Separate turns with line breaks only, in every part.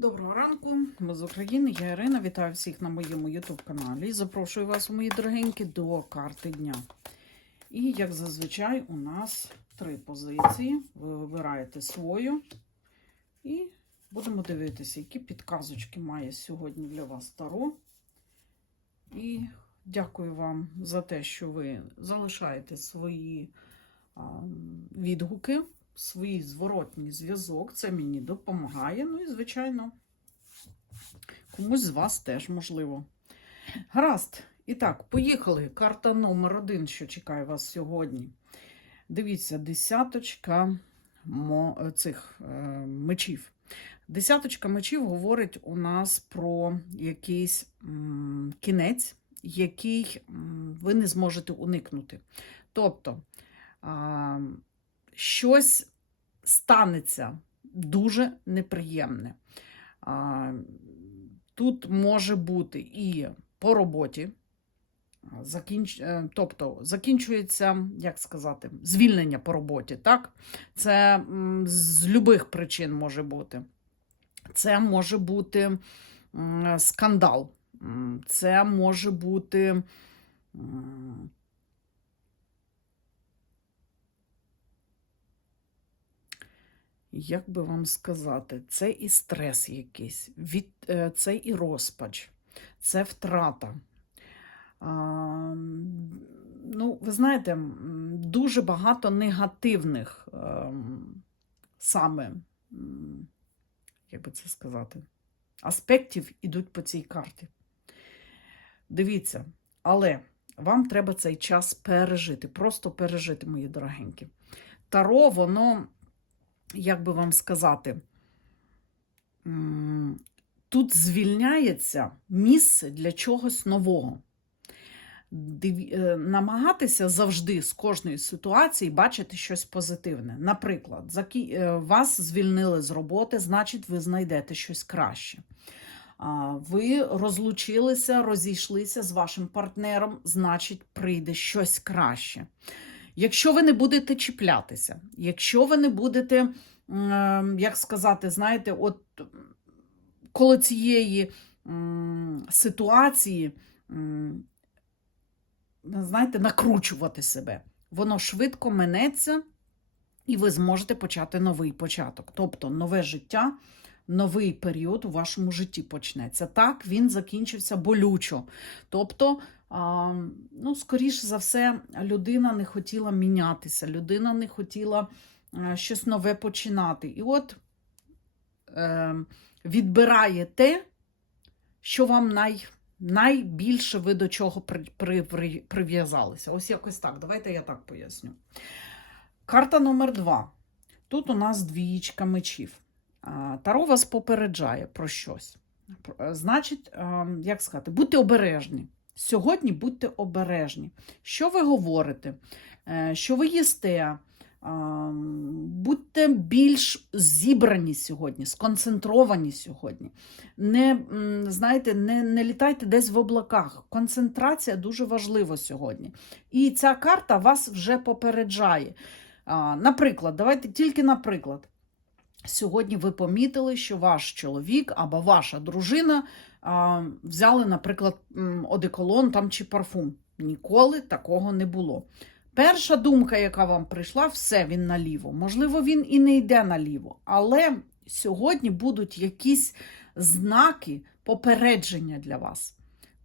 Доброго ранку, ми з України, я Ірина. Вітаю всіх на моєму YouTube каналі. Запрошую вас, мої дорогенькі, до карти дня. І, як зазвичай, у нас три позиції. Ви вибираєте свою. І будемо дивитися, які підказочки має сьогодні для вас Таро. І дякую вам за те, що ви залишаєте свої відгуки свій зворотній зв'язок. Це мені допомагає. Ну і, звичайно, комусь з вас теж можливо. Гаразд. І так, поїхали. Карта номер один, що чекає вас сьогодні. Дивіться, десяточка мо- цих е, мечів. Десяточка мечів говорить у нас про якийсь кінець, який ви не зможете уникнути. Тобто, щось станеться дуже неприємне. Тут може бути і по роботі, закінч... е, тобто закінчується, як сказати, звільнення по роботі. так? Це з любих причин може бути. Це може бути скандал, це може бути. Як би вам сказати, це і стрес якийсь, від, е, це і розпач, це втрата. А, ну, ви знаєте, дуже багато негативних ем, саме, як би це сказати, аспектів ідуть по цій карті. Дивіться, але вам треба цей час пережити, просто пережити, мої дорогенькі. Таро, воно як би вам сказати, тут звільняється місце для чогось нового. Е, Намагатися завжди з кожної ситуації бачити щось позитивне. Наприклад, е, вас звільнили з роботи, значить, ви знайдете щось краще. Ви розлучилися, розійшлися з вашим партнером, значить, прийде щось краще. Якщо ви не будете чіплятися, якщо ви не будете, як сказати, знаєте, от коло цієї ситуації, знаєте, накручувати себе, воно швидко минеться, і ви зможете почати новий початок. Тобто нове життя, новий період у вашому житті почнеться. Так, він закінчився болючо. Тобто, ну, скоріш за все, людина не хотіла мінятися, людина не хотіла е, щось нове починати. І от е, відбирає те, що вам най, найбільше ви до чого при, при, при, прив'язалися. Ось якось так. Давайте я так поясню. Карта номер два. Тут у нас двієчка мечів. Таро вас попереджає про щось. Е, Значить, е, як сказати, будьте обережні. Сьогодні будьте обережні. Що ви говорите? Е, Що ви їсте? Будьте більш зібрані сьогодні, сконцентровані сьогодні. Не, знаєте, не, не літайте десь в облаках. Концентрація дуже важлива сьогодні. І ця карта вас вже попереджає. Наприклад, давайте тільки наприклад. Сьогодні ви помітили, що ваш чоловік або ваша дружина а, взяли, наприклад, одеколон там чи парфум. Ніколи такого не було. Перша думка, яка вам прийшла, все він наліво. Можливо, він і не йде наліво, але сьогодні будуть якісь знаки попередження для вас.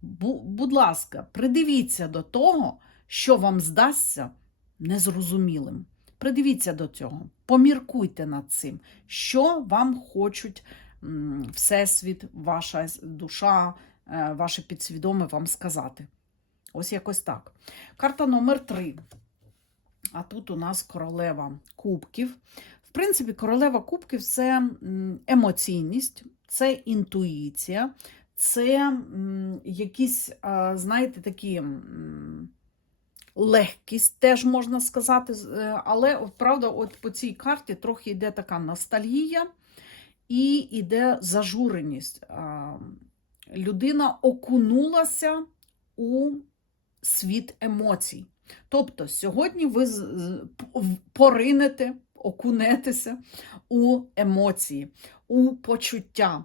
Будь ласка, придивіться до того, що вам здасться незрозумілим. Придивіться до цього, поміркуйте над цим, що вам хочуть Всесвіт, ваша душа, е, ваше підсвідоме вам сказати. Ось якось так. Карта номер три. А тут у нас королева кубків. В принципі, королева кубків це емоційність, це інтуїція, це якісь, знаєте, такі. Легкість теж можна сказати, е, але от, правда, от по цій карті трохи йде така ностальгія і йде зажуреність. Людина окунулася у світ емоцій. Тобто, сьогодні ви поринете, окунетеся у емоції, у почуття,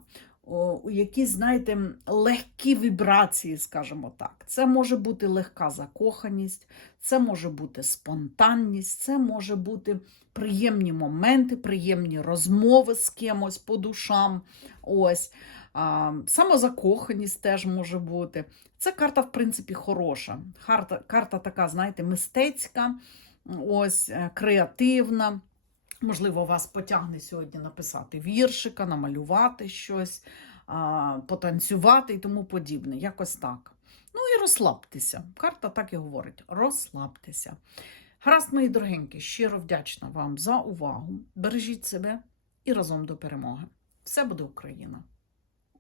якісь, знаєте, легкі вібрації, скажімо так. Це може бути легка закоханість, це може бути спонтанність, це може бути приємні моменти, приємні розмови з кимось по душам. Ось. Самозакоханість теж може бути. Це карта, в принципі, хороша. Карта, карта така, знаєте, мистецька, ось, е, креативна. Можливо, вас потягне сьогодні написати віршика, намалювати щось, потанцювати і тому подібне. Якось так. Ну і розслабтеся. Карта так і говорить: розслабтеся. Гаразд, мої дорогенькі, щиро вдячна вам за увагу. Бережіть себе і разом до перемоги. Все буде Україна!